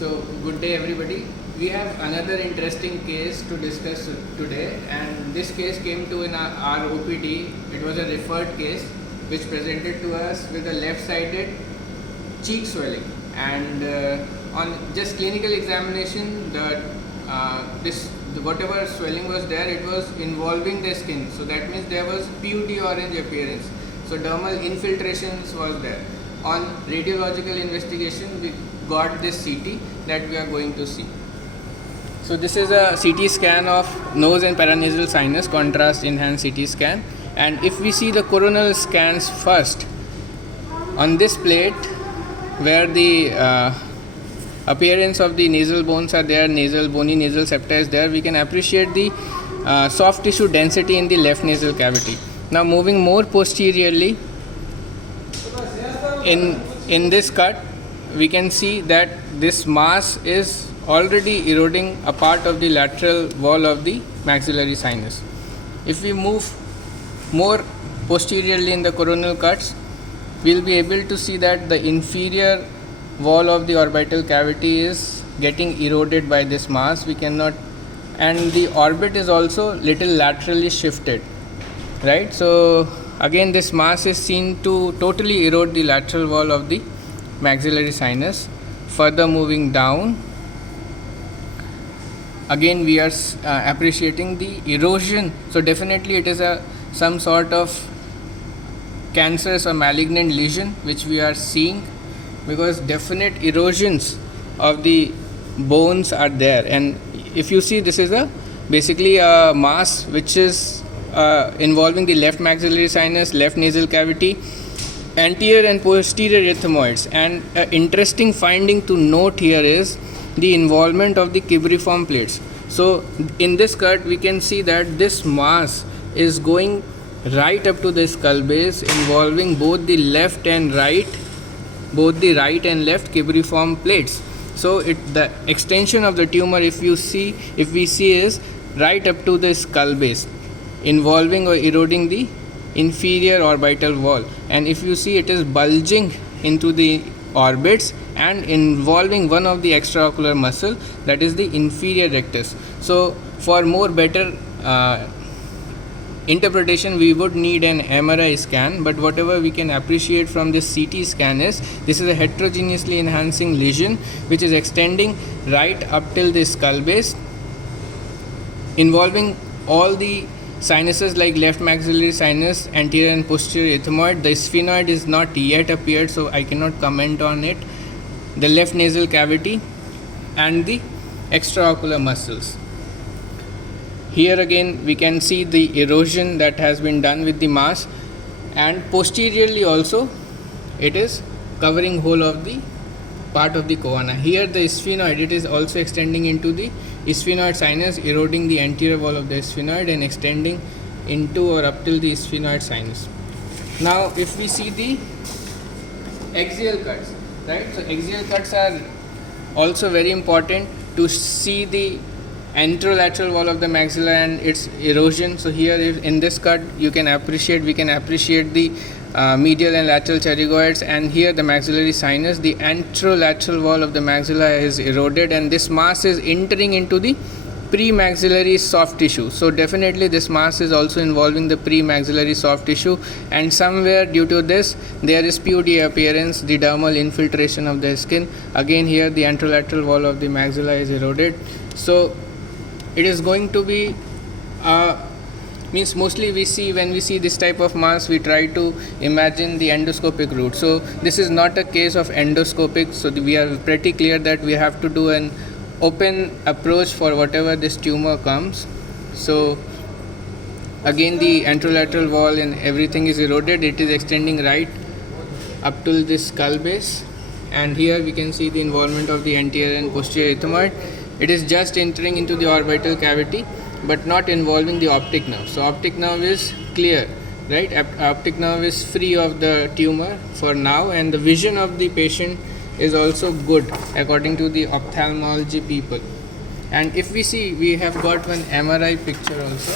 So, good day everybody. We have another interesting case to discuss today, and this case came to in our OPD. It was a referred case which presented to us with a left-sided cheek swelling, and on just clinical examination, whatever swelling was there, it was involving the skin. So that means there was PUD orange appearance. So dermal infiltrations was there. On radiological investigation, we got this CT that we are going to see. So this is a CT scan of nose and paranasal sinus, contrast enhanced CT scan. And if we see the coronal scans first, on this plate where the appearance of the nasal bones are there, bony nasal septa is there, we can appreciate the soft tissue density in the left nasal cavity. Now moving more posteriorly, in this cut, we can see that this mass is already eroding a part of the lateral wall of the maxillary sinus. If we move more posteriorly in the coronal cuts, we will be able to see that the inferior wall of the orbital cavity is getting eroded by this mass. We cannot, and the orbit is also little laterally shifted, right? So again, this mass is seen to totally erode the lateral wall of the maxillary sinus. Further moving down, again we are appreciating the erosion. So definitely it is some sort of cancerous or malignant lesion which we are seeing, because definite erosions of the bones are there. And if you see, this is basically a mass which is involving the left maxillary sinus, left nasal cavity, anterior and posterior ethmoids. And an interesting finding to note here is the involvement of the cibriform plates. So in this cut, we can see that this mass is going right up to the skull base, involving both the right and left cibriform plates. So the extension of the tumor, if we see, is right up to the skull base, involving or eroding the inferior orbital wall. And if you see, it is bulging into the orbits and involving one of the extraocular muscle, that is the inferior rectus. So for more better interpretation, we would need an MRI scan, but whatever we can appreciate from this CT scan is this is a heterogeneously enhancing lesion which is extending right up till the skull base, involving all the sinuses like left maxillary sinus, anterior and posterior ethmoid. The sphenoid is not yet appeared, so I cannot comment on it. The left nasal cavity and the extraocular muscles. Here again we can see the erosion that has been done with the mass, and posteriorly also it is covering whole of the part of the choana. Here the sphenoid, it is also extending into the sphenoid sinus, eroding the anterior wall of the sphenoid and extending into or up till the sphenoid sinus. Now if we see the axial cuts, right? So axial cuts are also very important to see the anterolateral wall of the maxilla and its erosion. So here in this cut we can appreciate the medial and lateral pterygoids, and here the maxillary sinus, the anterolateral wall of the maxilla is eroded, and this mass is entering into the premaxillary soft tissue. So definitely this mass is also involving the premaxillary soft tissue, and somewhere due to this there is PUD appearance, the dermal infiltration of the skin. Again here the anterolateral wall of the maxilla is eroded. So it is going to be means mostly when we see this type of mass, we try to imagine the endoscopic route. So this is not a case of endoscopic, so we are pretty clear that we have to do an open approach for whatever this tumor comes. So again the anterolateral wall and everything is eroded. It is extending right up to this skull base, and here we can see the involvement of the anterior and posterior ethmoid. It is just entering into the orbital cavity but not involving the optic nerve. So optic nerve is clear, right? Optic nerve is free of the tumor for now, and the vision of the patient is also good according to the ophthalmology people. And if we see, we have got one MRI picture also.